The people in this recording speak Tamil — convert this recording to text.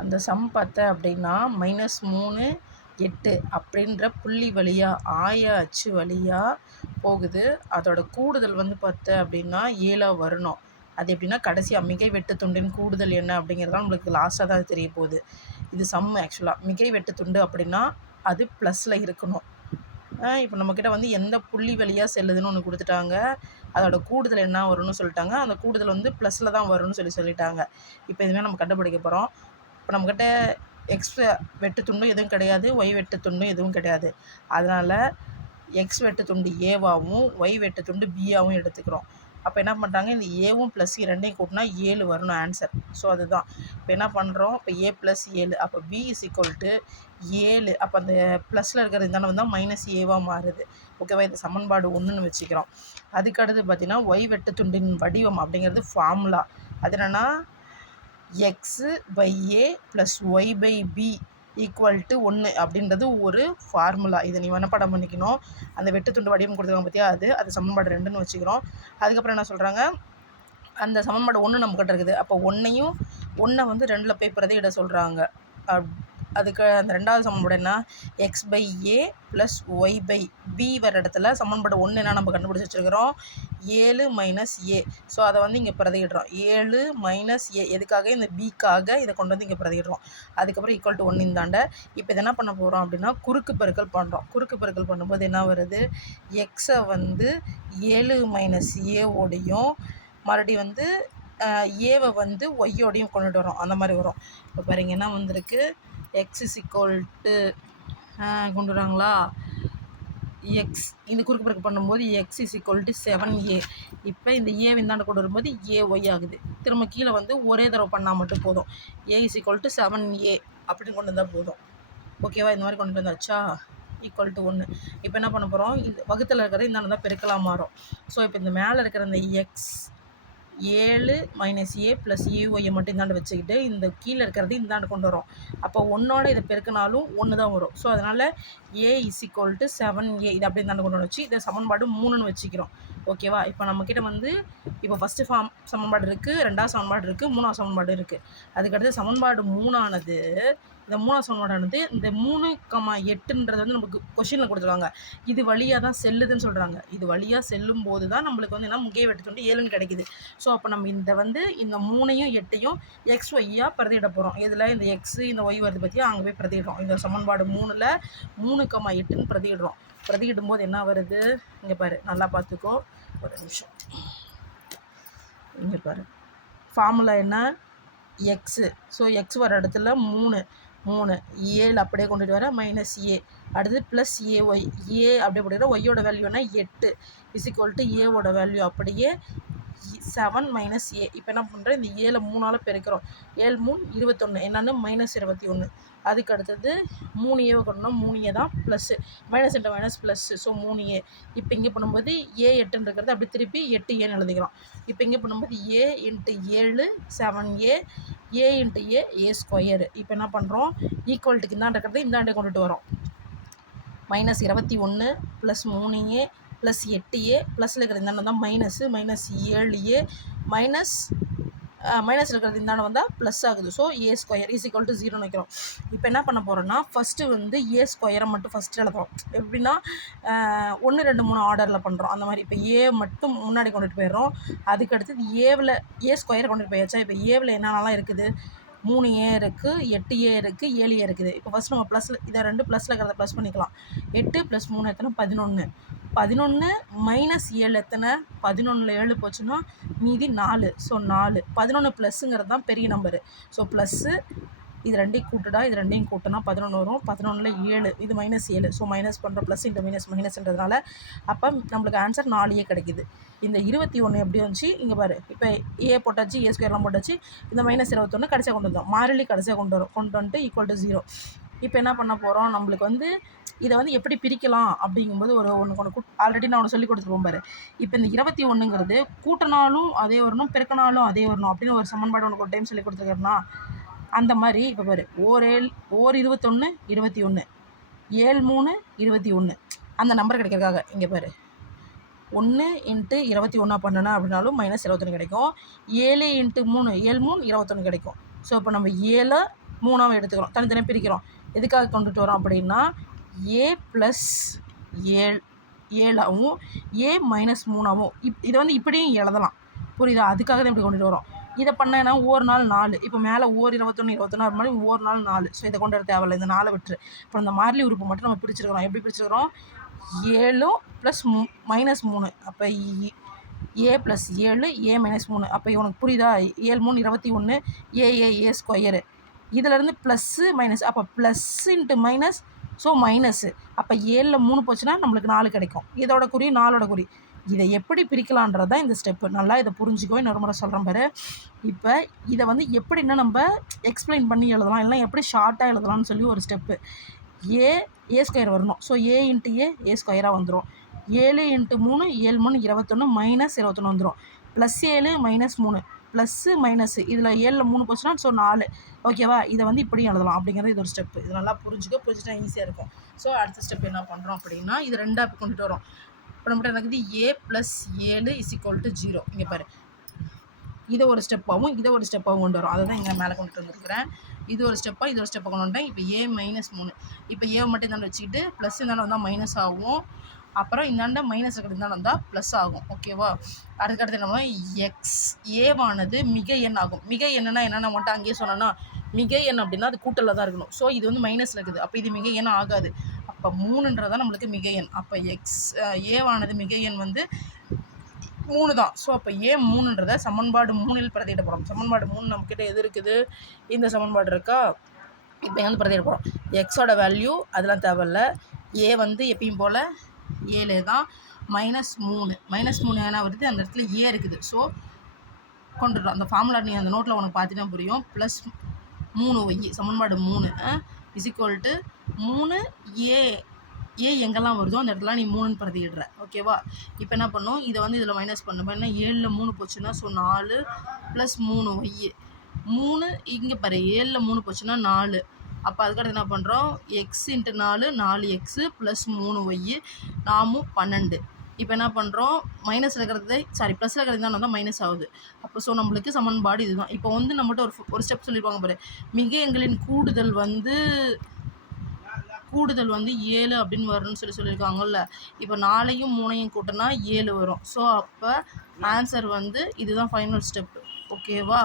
அந்த சம் பார்த்த அப்படின்னா மைனஸ் மூணு எட்டு அப்படின்ற புள்ளி வழியாக ஆய அச்சு வழியாக போகுது. அதோட கூடுதல் வந்து பார்த்த அப்படின்னா ஏழாக வரணும். அது எப்படின்னா கடைசியாக மிகை வெட்டு துண்டின் கூடுதல் என்ன அப்படிங்கிறது நம்மளுக்கு லாஸ்ட்டாக தான் தெரிய போகுது. இது சம் ஆக்சுவலாக மிகை வெட்டு துண்டு அப்படின்னா அது ப்ளஸில் இருக்கணும். இப்போ நம்மக்கிட்ட வந்து எந்த புள்ளி வழியாக செல்லுதுன்னு ஒன்று கொடுத்துட்டாங்க. அதோட கூடுதல் என்ன வரும்னு சொல்லிட்டாங்க. அந்த கூடுதல் வந்து ப்ளஸில் தான் வரும்னு சொல்லி சொல்லிட்டாங்க. இப்போ இதுமாதிரி நம்ம கண்டுபிடிக்க போகிறோம் இப்போ நம்மக்கிட்ட எக்ஸ் வெட்டு துண்டும் எதுவும் கிடையாது ஒய் வெட்டு துண்டும் எதுவும் கிடையாது. அதனால் எக்ஸ் வெட்டு துண்டு ஏவாகவும் ஒய் வெட்டு துண்டு பியாகவும் எடுத்துக்கிறோம். அப்போ என்ன பண்ணுறாங்க இந்த ஏவும் ப்ளஸ் e ரெண்டையும் கூட்டினா ஏழு வரணும் ஆன்சர் ஸோ அதுதான். இப்போ என்ன பண்ணுறோம் இப்போ ஏ ப்ளஸ் ஏழு அப்போ பி இஸ் ஈக்குவல் டு ஏழு. அப்போ அந்த ப்ளஸில் இருக்கிற இந்தான வந்தால் மைனஸ் ஏவாக மாறுது. ஓகேவா இந்த சமன்பாடு ஒன்றுன்னு வச்சுக்கிறோம். அதுக்கடுத்து பார்த்திங்கன்னா ஒய் வெட்டு துண்டின் வடிவம் அப்படிங்கிறது ஃபார்முலா அது என்னென்னா X by A plus Y by B equal to ஒன்று அப்படின்றது ஒரு ஃபார்முலா இதை நீ மனப்பாடம் பண்ணிக்கணும். அந்த வெட்டு துண்டு வடிவம் கொடுத்துருக்காங்க பார்த்தியா அது அது சமன்பாடு ரெண்டுன்னு வச்சுக்கிறோம். அதுக்கப்புறம் என்ன சொல்கிறாங்க அந்த சமன்பாடு ஒன்று நம்மக்கிட்ட இருக்குது. அப்போ ஒன்றையும் ஒன்றை வந்து ரெண்டில் போய் பிரதியிட சொல்கிறாங்க அதுக்கு அந்த ரெண்டாவது சமன்பாடு என்ன? X by A plus Y by B வர இடத்துல சமன்பாடு ஒன்று என்ன நம்ம கண்டுபிடிச்சி வச்சுருக்கிறோம்? ஏழு மைனஸ் ஏ ஸோ அதை வந்து இங்கே பிரதிகிடுறோம் ஏழு மைனஸ் ஏ எதுக்காக? இந்த பிக்காக இதை கொண்டு வந்து இங்கே பிரதிகிடுறோம் அதுக்கப்புறம் ஈக்குவல் டு ஒன்று இந்தாண்ட. இப்போ இதை என்ன பண்ண போகிறோம் அப்படின்னா குறுக்கு பெருக்கல் பண்ணுறோம் குறுக்கு பெருக்கல் பண்ணும்போது என்ன வருது? எக்ஸை வந்து ஏழு மைனஸ் ஏவோடையும் மறுபடியும் வந்து ஏவை வந்து ஒய்யோடையும் கொண்டுட்டு வரோம் அந்த மாதிரி வரும். இப்போ பாருங்க என்ன வந்திருக்கு? எக்ஸ் இஸ் ஈக்குவல் கொண்டு வராங்களா? எக்ஸ் இந்த குறுக்கு பிறகு பண்ணும்போது X is equal to seven A இப்போ இந்த ஏ இந்தாண்ட கொண்டு வரும்போது ஏ ஒய் ஆகுது. திரும்ப கீழே வந்து ஒரே தடவை பண்ணால் மட்டும் போதும். A is equal to seven A அப்படின்னு கொண்டு வந்தால் போதும். ஓகேவா இந்த மாதிரி கொண்டு வந்தாச்சா? ஈக்குவல் டு ஒன்று இப்போ என்ன பண்ண போகிறோம் இந்த வகுத்தில் இருக்கிற இந்தாண்ட தான் பெருக்கலாம் மாறும். ஸோ இப்போ இந்த மேலே இருக்கிற இந்த எக்ஸ் ஏழு மைனஸ் ஏ ப்ளஸ் ஏஒயை மட்டும் இந்தாண்டு வச்சுக்கிட்டு இந்த கீழே இருக்கிறது இந்தாண்டு கொண்டு வரோம். அப்போ ஒன்றோட இதை பெருக்கினாலும் ஒன்று தான் வரும். ஸோ அதனால் A is equal to seven A இது அப்படி இந்தாண்டு கொண்டு வச்சு இதை சமன்பாடு மூணுன்னு வச்சுக்கிறோம். ஓகேவா இப்போ நம்மக்கிட்ட வந்து இப்போ ஃபஸ்ட்டு ஃபார்ம் சமன்பாடு இருக்குது ரெண்டாவது சமன்பாடு இருக்குது மூணாவது சமன்பாடு இருக்குது அதுக்கடுத்து சமன்பாடு மூணானது இந்த மூணாம் சமன்பாடானது இந்த மூணு கமா எட்டுன்றது வந்து நமக்கு கொஷினில் கொடுத்துருவாங்க இது வழியாக தான் செல்லுதுன்னு சொல்கிறாங்க இது வழியாக செல்லும் போது தான் நம்மளுக்கு வந்து என்ன முக்கிய வெட்டு துண்டு ஏழுன்னு கிடைக்குது. ஸோ அப்போ நம்ம இந்த வந்து இந்த மூணையும் எட்டையும் எக்ஸ் ஒய்யாக பிரதியிட போகிறோம் இதில் இந்த எக்ஸு இந்த ஒய் வருது பற்றியும் அங்கே போய் பிரதியிடுறோம். இந்த சமன்பாடு மூணில் மூணு கமா எட்டுன்னு பிரதியிடுறோம். பிரதியிடும் போது என்ன வருது? இங்கே பாரு நல்லா பார்த்துக்கோ. ஒரு நிமிஷம். இங்கே பாரு. ஃபார்முலா என்ன? எக்ஸு ஸோ எக்ஸ் வர இடத்துல மூணு. மூணு. ஏழு அப்படியே கொண்டுட்டு வர மைனஸ் ஏ அடுத்து ப்ளஸ் ஏஒய் ஏ அப்படியே போட்டுக்கிற ஒய்யோட வேல்யூனா எட்டு. இசிக்வல் டு ஏவோட வேல்யூ அப்படியே செவன் மைனஸ் ஏ இப்போ என்ன பண்ணுறோம் இந்த ஏழை மூணால் பெருக்கிறோம். ஏழு மூணு இருபத்தொன்று என்னென்னு? மைனஸ் இருபத்தி ஒன்று அதுக்கு அடுத்தது மூணு ஏவை கொண்டோம்னா மூணு ஏ தான் ப்ளஸ்ஸு மைனஸ் எட்டு மைனஸ் ப்ளஸ்ஸு ஸோ மூணு ஏ இப்போ இங்கே பண்ணும்போது ஏ எட்டுன்னு இருக்கிறது. அப்படி திருப்பி எட்டு ஏன்னு எழுதிக்கலாம் இப்போ இங்கே பண்ணும்போது ஏ இன்ட்டு ஏழு seven A A into A A square இப்போ என்ன பண்ணுறோம் ஈக்குவல்ட்டுக்கு இந்தாண்டு இருக்கிறது. இந்தாண்டே கொண்டுட்டு வரோம். மைனஸ் இருபத்தி ஒன்று ப்ளஸ் மூணு ஏ ப்ளஸ் எட்டு ஏ ப்ளஸில் இருக்கிற இந்தாண்ட தான் மைனஸு மைனஸ் ஏழு ஏ மைனஸ் மைனஸ் இருக்கிறது இந்தாண்ட வந்தால் ப்ளஸ் ஆகுது. So A square is equal to ஜீரோன்னு வைக்கிறோம். இப்போ என்ன பண்ண போகிறோன்னா ஃபஸ்ட்டு வந்து ஏ ஸ்கொயரை மட்டும் ஃபஸ்ட்டு எழுதுறோம். எப்படின்னா ஒன்று ரெண்டு மூணு ஆர்டரில் பண்ணுறோம் அந்த மாதிரி இப்போ ஏ மட்டும் முன்னாடி கொண்டுட்டு போயிடுறோம். அதுக்கடுத்து ஏவில் ஏ ஸ்கொயரை கொண்டுட்டு போயாச்சா? இப்போ ஏவில் என்னென்னலாம் இருக்குது? மூணு ஏ இருக்குது எட்டு ஏ இருக்குது ஏழு ஏ இருக்குது. இப்போ ஃபஸ்ட் நம்ம ப்ளஸில் இதை ரெண்டு ப்ளஸில் இருக்கிறத ப்ளஸ் பண்ணிக்கலாம். எட்டு ப்ளஸ் மூணு எத்தனை? பதினொன்று பதினொன்று மைனஸ் ஏழு எத்தனை? பதினொன்றில் ஏழு போச்சுன்னா மீதி நாலு. ஸோ நாலு. பதினொன்று ப்ளஸ்ஸுங்கிறது தான் பெரிய நம்பரு ஸோ ப்ளஸ்ஸு இது ரெண்டையும் கூட்டுடா இது ரெண்டையும் கூட்டினா பதினொன்று வரும். பதினொன்றில் ஏழு இது மைனஸ் ஏழு. ஸோ மைனஸ் பண்ணுறோம் ப்ளஸ் இன்ட்டு மைனஸ் மைனஸ்ன்றதுனால அப்போ நம்மளுக்கு ஆன்சர் நாலையே கிடைக்குது. இந்த இருபத்தி ஒன்று எப்படி வந்துச்சு? இங்கே பாரு. இப்போ ஏ போட்டாச்சு ஏ ஸ்கொயர்லாம் போட்டாச்சு. இந்த மைனஸ் இருபத்தொன்று கடைசியாக கொண்டு வந்தோம். மாறிலி கடைசியாக கொண்டு வரும். கொண்டு வந்துட்டு ஈக்குவல் டு ஜீரோ இப்போ என்ன பண்ண போகிறோம் நம்மளுக்கு வந்து இதை வந்து எப்படி பிரிக்கலாம் அப்படிங்கும்போது ஒரு ஒன்று கொண்டு ஆல்ரெடி நான் ஒன்று சொல்லி கொடுத்துருவோம் பாரு. இப்போ இந்த இருபத்தி ஒன்றுங்கிறது கூட்டினாலும் அதே வரணும் பெருக்கினாலும் அதே வரணும் அப்படின்னு ஒரு சமன்பாடு ஒன்று ஒரு டைம் சொல்லி கொடுத்துருக்கேன்னா அந்த மாதிரி இப்போ பாரு ஓர் ஏழு ஓர் இருபத்தொன்று இருபத்தி ஒன்று ஏழு மூணு இருபத்தி ஒன்று அந்த நம்பர் கிடைக்கிறதுக்காக இங்கே பாரு. ஒன்று இன்ட்டு இருபத்தி ஒன்றா பண்ணணும் அப்படின்னாலும் மைனஸ் இருபத்தொன்று கிடைக்கும். ஏழு இன்ட்டு மூணு ஏழு மூணு இருபத்தொன்று கிடைக்கும். ஸோ இப்போ நம்ம ஏழை மூணாவும் எடுத்துக்கிறோம். தனித்தனியாக பிரிக்கிறோம். எதுக்காக கொண்டுட்டு வரோம் அப்படின்னா ஏ ப்ளஸ் ஏழு ஏழாவும் ஏ மைனஸ் மூணாவும். இப் இதை வந்து இப்படியும் எழுதலாம். புரியுதா? அதுக்காக தான் இப்படி கொண்டுட்டு வரோம். இதை பண்ணேன்னா ஒரு நாள் நாலு. இப்போ மேலே ஓர் இருபத்தொன்று இருபத்தொன்று அது மாதிரி ஒவ்வொரு நாள் நாலு. ஸோ இதை கொண்டு வர தேவையில்ல. இந்த நாளை விட்டுரு. இப்போ இந்த மாறிலி உறுப்பு மட்டும் நம்ம பிரிச்சிருக்கிறோம் எப்படி பிரிச்சிருக்கிறோம் ஏழும் ப்ளஸ் மூ மைனஸ் மூணு. அப்போ ஏ ப்ளஸ் ஏழு ஏ மைனஸ் மூணு. அப்போ உனக்கு புரியுதா? ஏழு மூணு இருபத்தி ஒன்று ஏ ஏ ஏ ஸ்கொயரு இதிலேருந்து ப்ளஸ்ஸு மைனஸ் அப்போ plus into minus so minus அப்போ ஏழில் மூணு போச்சுன்னா நம்மளுக்கு நாலு கிடைக்கும். இதோட குறி நாலோட குறி. இதை எப்படி பிரிக்கலான்றது தான் இந்த ஸ்டெப்பு நல்லா இதை புரிஞ்சுக்கோ இன்னொரு முறை சொல்கிறேன் பாரு. இப்போ இதை வந்து எப்படின்னா நம்ம எக்ஸ்பிளைன் பண்ணி எழுதலாம் இல்லை எப்படி ஷார்ட்டாக எழுதலாம்னு சொல்லி ஒரு ஸ்டெப்பு ஏ ஏ ஸ்கொயர் வரணும். So A into A A ஸ்கொயராக வந்துடும் ஏழு இன்ட்டு மூணு ஏழு மூணு இருபத்தொன்று மைனஸ் இருபத்தொன்று வந்துடும் ப்ளஸ் ஏழு மைனஸ் மூணு. ப்ளஸ்ஸு மைனஸு இதில் ஏழில் மூணு போச்சுன்னா ஸோ நாலு. ஓகேவா இதை வந்து இப்படியும் எழுதலாம் அப்படிங்கிறது இது ஒரு ஸ்டெப்பு இது நல்லா புரிஞ்சுக்க புரிஞ்சுட்டா ஈஸியாக இருக்கும். ஸோ அடுத்த ஸ்டெப் என்ன பண்ணுறோம் அப்படின்னா இது ரெண்டாக கொண்டுட்டு வரோம். இப்போ நம்மகிட்ட இருக்குது ஏ ப்ளஸ் ஏழு இஸ் ஈக்குவல் டு ஜீரோ இங்கே பாரு. இதை ஒரு ஸ்டெப்பாகவும் இதை ஒரு ஸ்டெப்பாகவும் கொண்டு வரும். அதை தான் இங்கே மேலே கொண்டுட்டு வந்துருக்கிறேன். இது ஒரு ஸ்டெப்பாக இது ஒரு ஸ்டெப்பாக கொண்டு வந்துட்டேன் இப்போ ஏ மைனஸ் மூணு. இப்போ ஏ மட்டும் இந்தாண்ட வச்சுக்கிட்டு ப்ளஸ் இருந்தாலும் வந்தால் மைனஸ் ஆகும். அப்புறம் இந்தாண்ட மைனஸ் இருக்கிறது இருந்தாலும் வந்தால் ப்ளஸ் ஆகும். ஓகேவா அதுக்கடுத்து என்ன எக்ஸ் ஏவானது மிக எண் ஆகும். மிக என்னென்னா? என்னென்ன மட்டும் அங்கேயே சொன்னேன்னா மிக எண் அப்படின்னா அது கூட்டலில் தான் இருக்கணும். ஸோ இது வந்து மைனஸில் இருக்குது. அப்போ இது மிக எண் ஆகாது. அப்போ மூணுன்றதான் நம்மளுக்கு மிக எண். அப்போ எக்ஸ் ஏவானது மிக எண் வந்து மூணு தான். ஸோ அப்போ ஏ மூணுன்றத சமன்பாடு மூணில் பிரதியிட போகிறோம் சமன்பாடு மூணு நம்மக்கிட்ட எது இருக்குது? இந்த சமன்பாடு இருக்கா? இப்போ வந்து பிரதியிட போகிறோம் எக்ஸோட வேல்யூ அதெல்லாம் தேவையில்ல. ஏ வந்து எப்பயும் போல் ஏழு தான். மைனஸ் மூணு. மைனஸ் மூணு ஏன்னா வருது. அந்த இடத்துல ஏ இருக்குது. ஸோ கொண்டுடுறோம் அந்த ஃபார்முலா நீ அந்த நோட்டில் உனக்கு பார்த்தீங்கன்னா புரியும். ப்ளஸ் மூணு ஒய் சமன்பாடு மூணு. இஸ் ஈக்குவல் டு மூணு ஏ ஏ எங்கெல்லாம் வருதோ அந்த இடத்துல நீ மூணுன்னு பிரதிடுற ஓகேவா இப்போ என்ன பண்ணும்? இதை வந்து இதில் மைனஸ் பண்ணும் ஏன்னா ஏழில் மூணு போச்சுன்னா ஸோ நாலு ப்ளஸ் மூணு ஒய் மூணு இங்கே பாரு ஏழில் மூணு போச்சுன்னா நாலு. அப்போ அதுக்கடுத்து என்ன பண்ணுறோம் எக்ஸ் இன்ட்டு நாலு நாலு எக்ஸு ப்ளஸ் மூணு ஒய் நாமும் பன்னெண்டு. இப்போ என்ன பண்ணுறோம் மைனஸில் இருக்கிறது சாரி ப்ளஸில் இருக்கிறது தான் மைனஸ் ஆகுது. அப்போ ஸோ நம்மளுக்கு சமன்பாடு இதுதான். இப்போ வந்து நம்மகிட்ட ஒரு ஒரு ஸ்டெப் சொல்லியிருப்பாங்க பாரு. மிக எங்களின் கூடுதல் வந்து கூடுதல் வந்து ஏழு அப்படின்னு வரும்னு சொல்லி சொல்லியிருக்காங்கல்ல இப்போ நாலையும் மூணையும் கூட்டினா ஏழு வரும். ஸோ அப்போ ஆன்சர் வந்து இதுதான் ஃபைனல் ஸ்டெப்பு ஓகேவா